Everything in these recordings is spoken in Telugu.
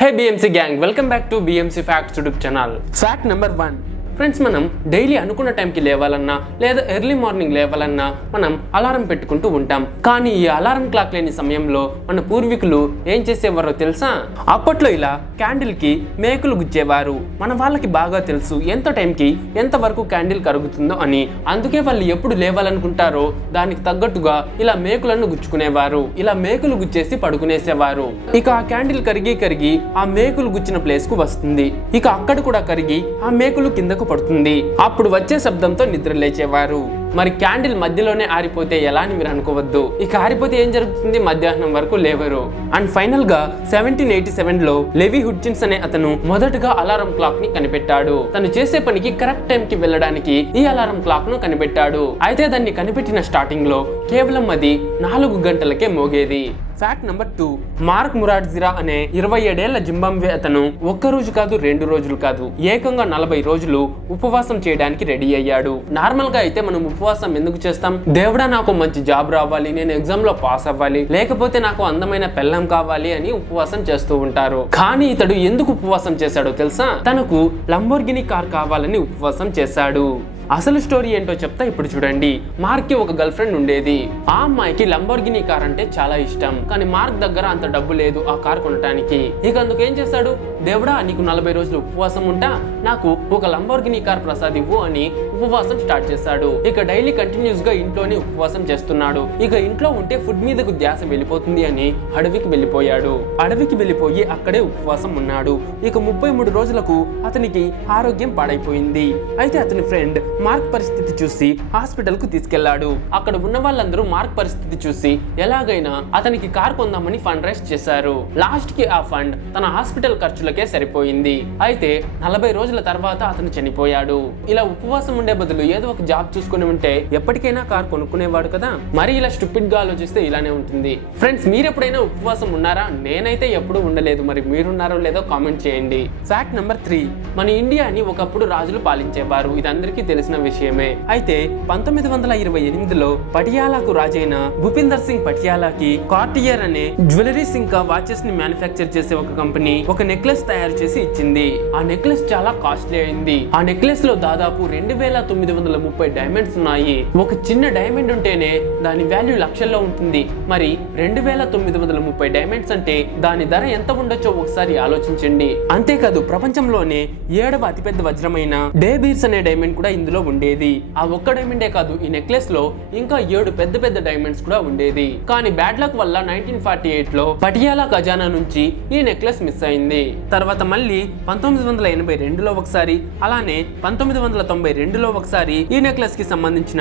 Hey BMC gang, welcome back to BMC Facts YouTube channel. Fact number 1. Friends, మనం డైలీ అనుకున్న టైంకి లేవాలన్నా లేదా ఎర్లీ మార్నింగ్ లేవాలన్నా మనం అలారం పెట్టుకుంటూ ఉంటాం. కానీ ఈ అలారం క్లాక్ లేని సమయంలో మన పూర్వీకులు ఏం చేసేవారో తెలుసా? అప్పట్లో ఇలా క్యాండిల్కి మేకులు గుచ్చేవారు. మన వాళ్ళకి బాగా తెలుసు ఎంత టైంకి ఎంత వరకు క్యాండిల్ కరుగుతుందో అని. అందుకే వాళ్ళు ఎప్పుడు లేవాలనుకుంటారో దానికి తగ్గట్టుగా ఇలా మేకులను గుచ్చుకునేవారు. ఇలా మేకులు గుచ్చేసి పడుకునేసేవారు. ఇక ఆ క్యాండిల్ కరిగి ఆ మేకులు గుచ్చిన ప్లేస్ కు వస్తుంది. ఇక అక్కడ కూడా కరిగి ఆ మేకులు కిందకు పడుతుంది. అప్పుడు వచ్చే శబ్దంతో నిద్ర లేచేవారు. మరి క్యాండిల్ మధ్యలోనే ఆరిపోతే ఎలా అని మీరు అనుకోవద్దు. ఇక ఆరిపోతే ఏం జరుగుతుంది? మధ్యాహ్నం వరకు లేవరు. అండ్ ఫైనల్ గా 1787లో లెవి హుడ్జిన్స్ అనే అతను మొదటగా అలారం క్లాక్ ని కనిపెట్టాడు. తను చేసే పనికి కరెక్ట్ టైం కి వెళ్ళడానికి ఈ అలారం క్లాక్ ను కనిపెట్టాడు. అయితే దాన్ని కనిపెట్టిన స్టార్టింగ్ లో కేవలం అది 4 గంటలకే మోగేది. Fact number 2. మార్క్ మురాడ్జిరా అనే 27 ఏళ్ల జింబాబ్వే అతను ఒక్క రోజు కాదు 2 రోజులు కాదు ఏకంగా 40 రోజులు ఉపవాసం చేయడానికి రెడీ అయ్యాడు. నార్మల్ గా అయితే మనం ఉపవాసం ఎందుకు చేస్తాం? దేవుడా నాకు మంచి జాబ్ రావాలి, నేను ఎగ్జామ్ లో పాస్ అవ్వాలి, లేకపోతే నాకు అందమైన పెళ్ళం కావాలి అని ఉపవాసం చేస్తూ ఉంటారు. కానీ ఇతడు ఎందుకు ఉపవాసం చేశాడో తెలుసా? తనకు లంబోర్గిని కార్ కావాలని ఉపవాసం చేశాడు. అసలు స్టోరీ ఏంటో చెప్తా, ఇప్పుడు చూడండి. మార్క్ కి ఒక గర్ల్ ఫ్రెండ్ ఉండేది. ఆ అమ్మాయికి లంబోర్గిని కార్ అంటే చాలా ఇష్టం. కానీ మార్క్ దగ్గర అంత డబ్బు లేదు ఆ కార్ కొనడానికి. ఇక అందుకు ఏం చేశాడు? దేవుడా నీకు 40 రోజులు ఉపవాసం ఉంటా, నాకు ఒక లంబోర్గిని కార్ ప్రసాదివ్వు అని ఉపవాసం స్టార్ట్ చేశాడు. ఇక డైలీ కంటిన్యూస్ గా ఇంట్లోనే ఉపవాసం చేస్తున్నాడు. ఇక ఇంట్లో ఉంటే ఫుడ్ మీదకు ధ్యాస వెళ్ళిపోతుంది అని అడవికి వెళ్ళిపోయాడు. అడవికి వెళ్ళిపోయి అక్కడే ఉపవాసం ఉన్నాడు. ఇక 33 రోజులకు అతనికి ఆరోగ్యం పాడైపోయింది. అయితే అతని ఫ్రెండ్ మార్క్ పరిస్థితి చూసి హాస్పిటల్ కు తీసుకెళ్లాడు. అక్కడ ఉన్న వాళ్ళందరూ మార్క్ పరిస్థితి చూసి ఎలాగైనా అతనికి కార్ కొందామని ఫండ్ రైజ్ చేశారు. లాస్ట్ కి ఆ ఫండ్ తన హాస్పిటల్ ఖర్చులకే సరిపోయింది. అయితే 40 రోజుల తర్వాత అతను చనిపోయాడు. ఇలా ఉపవాసం ఉండే బదులు ఏదో ఒక జాబ్ చూసుకుని ఉంటే ఎప్పటికైనా కార్ కొనుక్కునేవాడు కదా. మరి ఇలా స్టూపిడ్ గా ఆలోచిస్తే ఇలానే ఉంటుంది. ఫ్రెండ్స్, మీరు ఎప్పుడైనా ఉపవాసం ఉన్నారా? నేనైతే ఎప్పుడు ఉండలేదు. మరి మీరున్నారో లేదో కామెంట్ చేయండి. Fact number 3. మన ఇండియాని ఒకప్పుడు రాజులు పాలించేవారు. ఇది అందరికీ తెలిసిన విషయమే. అయితే 1928లో పటియాలాకు రాజైన భూపిందర్ సింగ్ పటియాలాకి కార్టియర్ అనే జ్యువెలరీస్ ఇంకా వాచెస్ ని మ్యానుఫ్యాక్చర్ చేసే ఒక కంపెనీ ఒక నెక్లెస్ తయారు చేసి ఇచ్చింది. ఆ నెక్లెస్ చాలా కాస్ట్లీ అయింది. ఆ నెక్లెస్ లో దాదాపు 2930 డైమండ్స్ ఉన్నాయి. ఒక చిన్న డైమండ్ ఉంటేనే దాని వాల్యూ లక్షల్లో ఉంటుంది. మరి 2930 డైమండ్స్ అంటే దాని ధర ఎంత ఉండొచ్చో ఒకసారి ఆలోచించండి. అంతేకాదు ప్రపంచంలోనే 7వ అతిపెద్ద వజ్రమైన డే బీర్స్ అనే డైమండ్ కూడా ఇందులో ఉండేది. ఆ ఒక్క డైమండే కాదు, ఈ నెక్లెస్ లో ఇంకా 7 పెద్ద డైమండ్స్ కూడా ఉండేది. కానీ బ్యాడ్ లక్ వల్ల 1948లో పటియాలా ఖజానా నుంచి ఈ నెక్లెస్ మిస్ అయింది. తర్వాత మళ్ళీ 1982లో ఒకసారి, అలానే 1992లో ఒకసారి ఈ నెక్లెస్ కి సంబంధించిన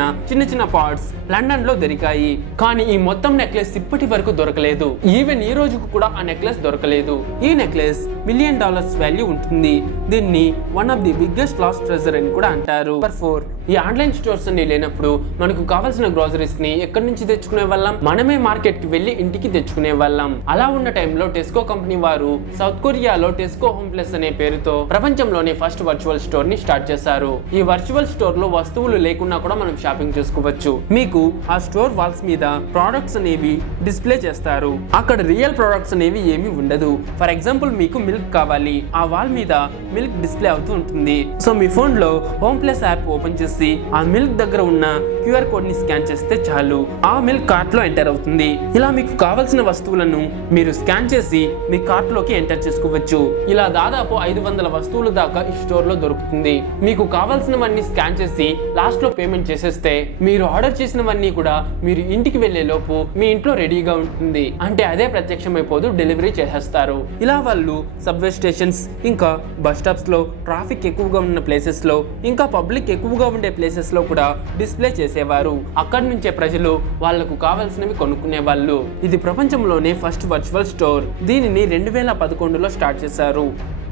చిన్న పార్ట్స్ లండన్ లో దొరికాయి. కానీ ఈ మొత్తం నెక్లెస్ ఇప్పటి వరకు దొరకలేదు. ఈవెన్ ఈ రోజుకు కూడా ఆ నెక్లెస్ దొరకలేదు. ఈ నెక్లెస్ $1 మిలియన్ వాల్యూ ఉంటుంది. దీన్ని one of the biggest last treasure అని కూడా అంటారు. 4. ఈ ఆన్లైన్ స్టోర్స్ అన్ని లేనప్పుడు మనకు కావాల్సిన గ్రోసరీస్ ని ఎక్కడి నుంచి తెచ్చుకునే వాళ్ళం? మనమే మార్కెట్ కి వెళ్లి ఇంటికి తెచ్చుకునే వాళ్ళం. అలా ఉన్న టైంలో టెస్కో కంపెనీ వారు సౌత్ కొరియాలో టెస్కో హోమ్ ప్లస్ అనే పేరుతో ప్రపంచంలోనే ఫస్ట్ వర్చువల్ స్టోర్ ని స్టార్ట్ చేశారు. ఈ వర్చువల్ స్టోర్ లో వస్తువులు లేకున్నా కూడా మనం షాపింగ్ చేసుకోవచ్చు. మీకు ఆ స్టోర్ వాల్స్ మీద ప్రొడక్ట్స్ అనేవి డిస్ప్లే చేస్తారు. అక్కడ రియల్ ప్రొడక్ట్స్ అనేవి ఏమీ ఉండదు. ఫర్ ఎగ్జాంపుల్ మీకు మిల్క్ కావాలి, ఆ వాల్ మీద మిల్క్ డిస్ప్లే అవుతూ ఉంటుంది. సో మీ ఫోన్ లో హోమ్ ప్లస్ యాప్ ఓపెన్ చేసి ఆ మిల్క్ దగ్గర ఉన్న QR కోడ్ ని స్కాన్ చేస్తే చాలు ఆ మిల్క్ కార్ట్ లో ఎంటర్ అవుతుంది. ఇలా మీకు కావలసిన వస్తువులను మీరు స్కాన్ చేసి మీ కార్ట్ లోకి ఎంటర్ చేసుకోవచ్చు. ఇలా దాదాపు 500 వస్తువుల దాకా ఈ స్టోర్ లో దొరుకుతుంది. మీకు కావాల్సినవన్నీ స్కాన్ చేసి లాస్ట్ లో పేమెంట్ చేసేస్తే మీరు ఆర్డర్ చేసినవన్నీ కూడా మీరు ఇంటికి వెళ్లే లోపు మీ ఇంట్లో రెడీగా ఉంటుంది. అంటే అదే ప్రత్యక్షమైపోదు, డెలివరీ చేసేస్తారు. ఇలా వాళ్ళు సబ్వే స్టేషన్స్ ఇంకా బస్ స్టాప్స్ లో, ట్రాఫిక్ ఎక్కువగా ఉన్న ప్లేసెస్ లో, ఇంకా పబ్లిక్ ఎక్కువగా ఉండే ప్లేసెస్ లో కూడా డిస్ప్లే చేసేవారు. అక్కడి నుంచే ప్రజలు వాళ్లకు కావాల్సినవి కొనుక్కునే వాళ్ళు. ఇది ప్రపంచంలోనే ఫస్ట్ వర్చువల్ స్టోర్. దీనిని 2011లో స్టార్ట్ చేశారు.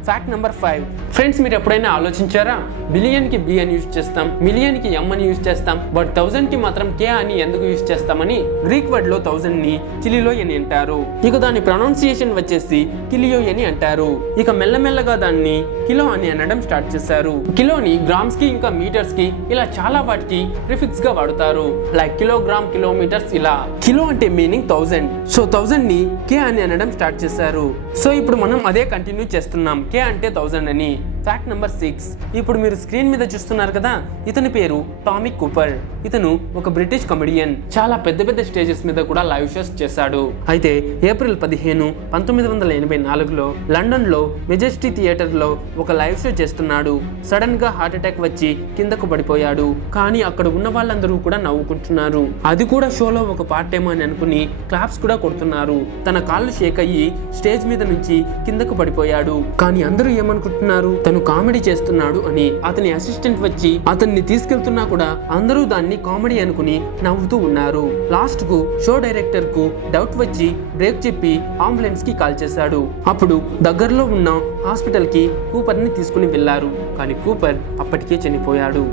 Fact number 5. ఫ్రెండ్స్, మీరు ఎప్పుడైనా ఆలోచించారా? బిలియన్ కి బి అని యూజ్ చేస్తాం, మిలియన్ కి ఎం అని యూజ్ చేస్తాం, బట్ 1000 కి మాత్రం కే అని ఎందుకు యూజ్ చేస్తామని? గ్రీక్ వర్డ్ లో 1000 ని కిలిలో అని అంటారు. ఇక దాని ప్రొనౌన్సియేషన్ వచ్చేసి కిలియో అని అంటారు. ఇక మెల్లమెల్లగా దాన్ని కిలో అని అనడం స్టార్ట్ చేశారు. కిలోని గ్రామ్స్ కి ఇంకా మీటర్స్ కి ఇలా చాలా వాటికి ప్రిఫిక్స్ గా వాడుతారు. లైక్ కిలోగ్రామ్, కిలోమీటర్స్ ఇలా. కిలో అంటే మీనింగ్ 1000. సో 1000 ని కే అని అనడం స్టార్ట్ చేశారు. సో ఇప్పుడు మనం అదే కంటిన్యూ చేస్తున్నాం, కే అంటే 1000 అని. Fact number 6. ఇప్పుడు మీరు స్క్రీన్ మీద చూస్తున్నారు కదా, ఇతని పేరు టామీ కూపర్. ఇతను ఒక బ్రిటిష్ కమెడియన్. చాలా పెద్ద పెద్ద స్టేజెస్ మీద కూడా లైవ్ షోస్ చేశాడు. అయితే ఏప్రిల్ 15, 1984లో లండన్ లో మెజెస్టీ థియేటర్ లో ఒక లైవ్ షో చేస్తున్నాడు. సడన్ గా హార్ట్ అటాక్ వచ్చి కిందకు పడిపోయాడు. కానీ అక్కడ ఉన్న వాళ్ళందరూ కూడా నవ్వుకుంటున్నారు. అది కూడా షోలో ఒక పార్ట్ ఏమో అని అనుకుని క్లాప్స్ కూడా కొడుతున్నారు. తన కాళ్ళు షేక్ అయ్యి స్టేజ్ మీద నుంచి కిందకు పడిపోయాడు. కానీ అందరూ ఏమనుకుంటున్నారు, తను కామెడీ చేస్తున్నాడు అని. అతని అసిస్టెంట్ వచ్చి అతన్ని తీసుకెళ్తున్నా కూడా అందరూ దాన్ని కామెడీ అనుకుని నవ్వుతూ ఉన్నారు. లాస్ట్ కు షో డైరెక్టర్ కు డౌట్ వచ్చి బ్రేక్ చెప్పి అంబులెన్స్ కి కాల్ చేశాడు. అప్పుడు దగ్గరలో ఉన్న హాస్పిటల్ కి కూపర్ ని తీసుకుని వెళ్లారు. కానీ కూపర్ అప్పటికే చనిపోయాడు.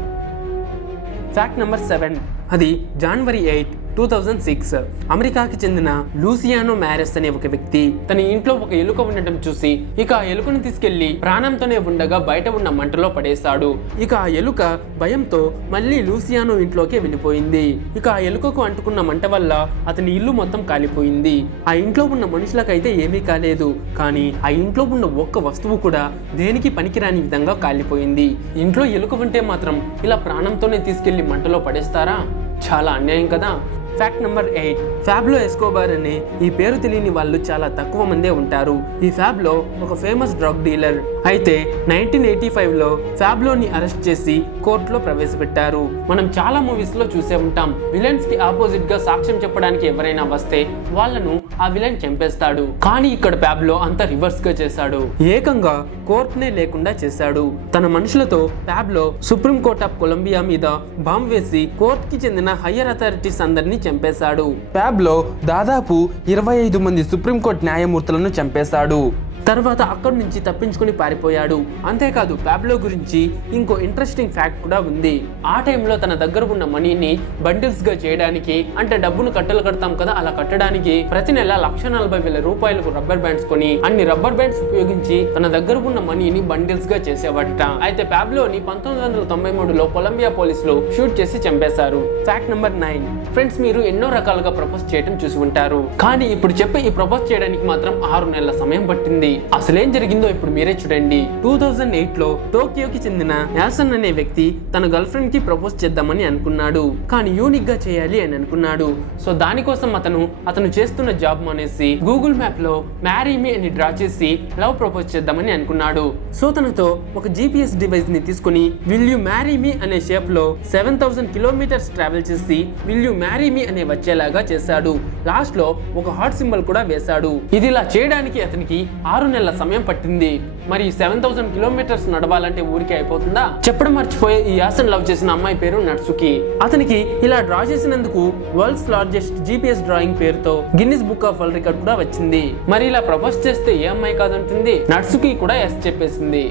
Fact number 7. అది జనవరి 8, 2006 అమెరికాకి చెందిన లూసియానో మ్యారెస్ అనే ఒక వ్యక్తి తన ఇంట్లో ఒక ఎలుక ఉండటం చూసి ఇక ఆ ఎలుకను తీసుకెళ్లి ప్రాణంతోనే ఉండగా బయట ఉన్న మంటలో పడేశాడు. ఇక ఆ ఎలుక భయంతో మళ్ళీ లూసియానో ఇంట్లోకి వెళ్ళిపోయింది. ఇక ఆ ఎలుకకు అంటుకున్న మంట వల్ల అతని ఇల్లు మొత్తం కాలిపోయింది. ఆ ఇంట్లో ఉన్న మనుషులకైతే ఏమీ కాలేదు. కానీ ఆ ఇంట్లో ఉన్న ఒక్క వస్తువు కూడా దేనికి పనికిరాని విధంగా కాలిపోయింది. ఇంట్లో ఎలుక ఉంటే మాత్రం ఇలా ప్రాణంతోనే తీసుకెళ్లి మంటలో పడేస్తారా? చాలా అన్యాయం కదా. Fact number 8. ఫ్యాబ్లో ఎస్కోబార్ అనే ఈ పేరు తెలియని వాళ్ళు చాలా తక్కువ మందే ఉంటారు. ఈ ఫ్యాబ్లో ఒక ఫేమస్ డ్రగ్ డీలర్. అయితే 1985లో ఫ్యాబ్లోని అరెస్ట్ చేసి కోర్టులో ప్రవేశపెట్టారు. మనం చాలా మూవీస్ లో చూసే ఉంటాం, విలన్స్ కి ఆపోజిట్ గా సాక్ష్యం చెప్పడానికి ఎవరైనా వస్తే వాళ్ళను ఆ విలన్ చంపేస్తాడు. కానీ ఇక్కడ ఫ్యాబ్లో అంతా రివర్స్ గా చేశాడు. ఏకంగా కోర్టునే లేకుండా చేశాడు. తన మనుషులతో ఫ్యాబ్లో సుప్రీం కోర్ట్ ఆఫ్ కొలంబియా మీద బాంబ్ వేసి కోర్ట్ కి చెందిన హయ్యర్ అథారిటీస్ అందరినీ చంపేశాడు. ఫ్యాబ్లో దాదాపు 25 మంది సుప్రీంకోర్టు న్యాయమూర్తులను చంపేశాడు. తర్వాత అక్కడి నుంచి తప్పించుకుని పారిపోయాడు. అంతేకాదు ఫ్యాబ్లో గురించి ఇంకో ఇంట్రెస్టింగ్ ఫ్యాక్ట్ కూడా ఉంది. ఆ టైంలో తన దగ్గర ఉన్న మనీని బండిల్స్ గా చేయడానికి, అంటే డబ్బును కట్టలు కడతాం కదా, అలా కట్టడానికి ప్రతి నెల 1,40,000 రూపాయలకు రబ్బర్ బ్యాండ్స్ కొని అన్ని రబ్బర్ బ్యాండ్స్ ఉపయోగించి తన దగ్గర ఉన్న మనీని బండిల్స్ గా చేసేవాడట. అయితే ఫ్యాబ్లోని 1993లో కొలంబియా పోలీసులు షూట్ చేసి చంపేశారు. Fact number 9. ఫ్రెండ్స్, మీరు ఎన్నో రకాలుగా ప్రపోజ్ చేయడం చూసి ఉంటారు. కానీ ఇప్పుడు చెప్పే ఈ ప్రపోజ్ చేయడానికి మాత్రం 6 నెలల సమయం పట్టింది. అసలేం జరిగిందో ఇప్పుడు మీరే చూడండి. 2008లో టోక్యోకి చెందిన యాసన్ అనే వ్యక్తి తన గర్ల్ ఫ్రెండ్ కి ప్రపోజ్ చేద్దామని అనుకున్నాడు. కానీ యూనిక్ గా చేయాలి అని అనుకున్నాడు. సో దానికోసం అతను చేస్తున్న జాబ్ మానేసి గూగుల్ మ్యాప్ లో మ్యారీ మీ అని డ్రా చేసి లవ్ ప్రపోజ్ చేద్దామని అనుకున్నాడు. సో తనతో ఒక GPS డివైస్ ని తీసుకుని విల్ యు మ్యారీ మీ అనే షేప్ లో 7,000 కిలోమీటర్స్ ట్రావెల్ చేసి విల్ యు మ్యారీ మీ అనే వచ్చేలాగా చేశాడు. లాస్ట్ లో ఒక హార్ట్ సింబల్ కూడా వేశాడు. ఇది ఇలా చేయడానికి అతనికి 6 నెలల సమయం పట్టింది. మరి 7,000 కిలోమీటర్స్ నడవాలంటే ఊరికే అయిపోతుందా? చెప్పడం మర్చిపోయే ఈ యాసన్ లవ్ చేసిన అమ్మాయి పేరు నట్సుకి. అతనికి ఇలా డ్రా చేసినందుకు వరల్డ్స్ లార్జెస్ట్ GPS డ్రాయింగ్ పేరుతో Guinness book of world record కూడా వచ్చింది. మరి ఇలా ప్రపోజ్ చేస్తే ఏ అమ్మాయి కాదంటుంది? నట్సుకి కూడా ఎస్ చెప్పేసింది.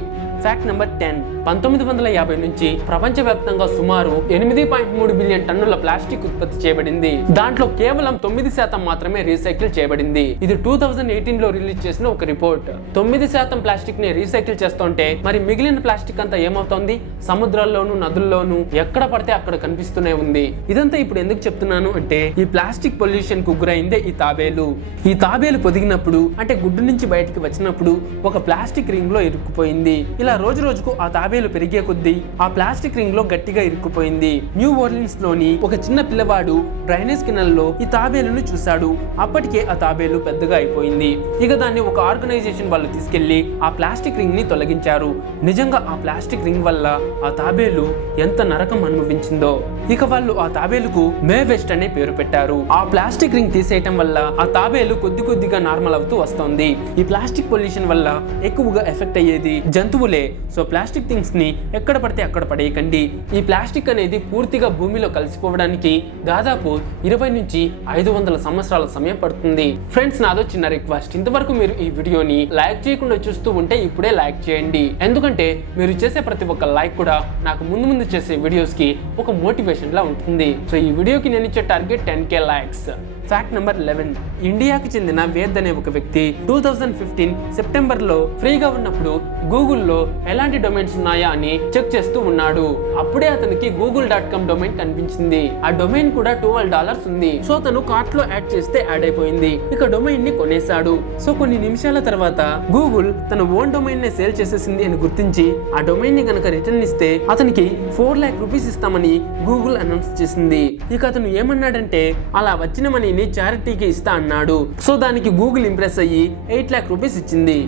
Fact number 10. 1950 నుంచి ప్రపంచవ్యాప్తంగా సుమారు 8.3 బిలియన్ టన్నుల ప్లాస్టిక్ ఉత్పత్తి చేయబడింది. దాంట్లో కేవలం 9% మాత్రమే రీసైకిల్ చేయబడింది. ఇది 2018లో రిలీజ్ చేసిన ఒక రిపోర్ట్. 9% ప్లాస్టిక్ ని రీసైకిల్ చేస్తుంటే మరి మిగిలిన ప్లాస్టిక్ అంతా ఏమవుతోంది? సముద్రాల్లోను, నదుల్లోను ఎక్కడ పడితే అక్కడ కనిపిస్తూనే ఉంది. ఇదంతా ఇప్పుడు ఎందుకు చెప్తున్నాను అంటే, ఈ ప్లాస్టిక్ పొల్యూషన్ కు గురైందే ఈ తాబేలు. ఈ తాబేలు పొదిగినప్పుడు, అంటే గుడ్డు నుంచి బయటికి వచ్చినప్పుడు ఒక ప్లాస్టిక్ రింగ్ లో ఇరుక్కుపోయింది. ఇలా రోజు రోజుకు ఆ తాబేలు పెరిగే కొద్దీ ఆ ప్లాస్టిక్ రింగ్ లో గట్టిగా ఇరుక్కుపోయింది. న్యూ ఓర్లిన్స్ లోని ఒక చిన్న పిల్లవాడు డ్రైనేజ్ కెనాల్ లో ఈ తాబేలును చూశాడు. అప్పటికే ఆ తాబేలు పెద్దగా అయిపోయింది. ఇక దాన్ని ఒక ఆర్గనైజేషన్ వాళ్ళు తీసుకెళ్లి ఆ ప్లాస్టిక్ రింగ్ ని తొలగించారు. నిజంగా ఆ ప్లాస్టిక్ రింగ్ వల్ల ఆ తాబేలు ఎంత నరకం అనుభవించిందో. ఇక వాళ్ళు ఆ తాబేలుకు మే వెస్ట్ అనే పేరు పెట్టారు. ఆ ప్లాస్టిక్ రింగ్ తీసేయటం వల్ల ఆ తాబేలు కొద్ది కొద్దిగా నార్మల్ అవుతూ వస్తోంది. ఈ ప్లాస్టిక్ పొల్యూషన్ వల్ల ఎక్కువగా ఎఫెక్ట్ అయ్యేది జంతువులే. సో ప్లాస్టిక్ థింగ్స్ ని ఎక్కడ పడితే అక్కడ పడేయకండి. ఈ ప్లాస్టిక్ అనేది పూర్తిగా భూమిలో కలిసిపోవడానికి దాదాపు 20 నుంచి 500 సంవత్సరాల సమయం పడుతుంది. ఫ్రెండ్స్, నాదో చిన్న రిక్వెస్ట్, ఇంతవరకు మీరు ఈ వీడియోని లైక్ చేయకుండా చూస్తూ ఉంటే ఇప్పుడే లైక్ చేయండి. ఎందుకంటే మీరు చేసే ప్రతి ఒక్క లైక్ కూడా నాకు ముందు చేసే వీడియోస్ కి ఒక మోటివేషన్ లా ఉంటుంది. సో ఈ వీడియోకి నేను ఇచ్చే target 10K likes. Fact number 11. ఇండియాకి చెందిన వేద్ అనే ఒక వ్యక్తి 2015 సెప్టెంబర్లో ఫ్రీగా ఉన్నప్పుడు గూగుల్లో ఎలాంటి డొమైన్స్ ఉన్నాయా అని చెక్ చేస్తూ ఉన్నాడు. అప్పుడే అతనికి google.com డొమైన్ కనిపించింది. ఆ డొమైన్ కూడా $12 ఉంది. సో తను కార్ట్ లో యాడ్ చేస్తే యాడ్ అయిపోయింది. ఇక డొమైన్ ని కొనేశాడు. సో కొన్ని నిమిషాల తర్వాత గూగుల్ తన ఓన్ డొమైన్ ని సేల్ చేసేసింది అని గుర్తించి ఆ డొమైన్ ని గనక రిటర్న్ ఇస్తే అతనికి 4 lakh రూపీస్ ఇస్తామని గూగుల్ అనౌన్స్ చేసింది. ఇక అతను ఏమన్నాడంటే అలా వచ్చిన మనీని చారిటీకి ఇస్తా అన్నాడు. సో దానికి గూగుల్ ఇంప్రెస్ అయ్యి 8 lakh రూపీస్ ఇచ్చింది.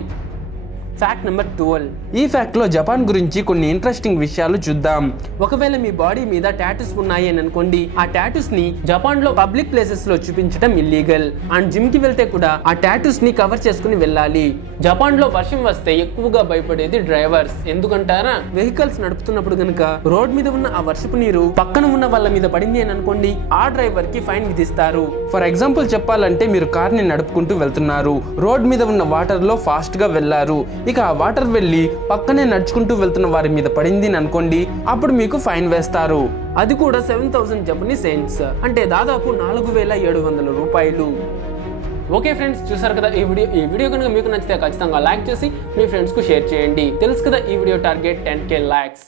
Fact number 12. ఈ ఫ్యాక్ట్ లో జపాన్ గురించి కొన్ని ఇంట్రెస్టింగ్ విషయాలు చూద్దాం. ఒకవేళ మీ బాడీ మీద టాటూస్ ఉన్నాయి అని అనుకోండి, ఆ టాటూస్ ని జపాన్ లో పబ్లిక్ ప్లేసెస్ లో చూపించడం ఇల్లీగల్. అండ్ జిమ్ కి వెళ్తే కూడా ఆ టాటూస్ ని కవర్ చేసుకుని వెళ్ళాలి. జపాన్ లో వర్షం వస్తే ఎక్కువగా భయపడేది డ్రైవర్స్. ఎందుకంటారా, వెహికల్స్ నడుపుతున్నప్పుడు గనుక రోడ్ మీద ఉన్న ఆ వర్షపు నీరు పక్కన ఉన్న వాళ్ళ మీద పడింది అని అనుకోండి, ఆ డ్రైవర్ కి ఫైన్ విధిస్తారు. ఫర్ ఎగ్జాంపుల్ చెప్పాలంటే మీరు కార్ ని నడుపుకుంటూ వెళ్తున్నారు, రోడ్ మీద ఉన్న వాటర్ లో ఫాస్ట్ గా వెళ్లారు. ఇక ఆ వాటర్ వెళ్ళి పక్కనే నడుచుకుంటూ వెళ్తున్న వారి మీద పడింది అని అనుకోండి, అప్పుడు మీకు ఫైన్ వేస్తారు. అది కూడా 7,000 జపనీస్ యెన్స్, అంటే దాదాపు 4,700 రూపాయలు. ఓకే ఫ్రెండ్స్, చూసారు కదా ఈ వీడియో కనుక మీకు నచ్చితే ఖచ్చితంగా లైక్ చేసి మీ ఫ్రెండ్స్ కు షేర్ చేయండి. తెలుసు కదా ఈ వీడియో టార్గెట్ 10K likes.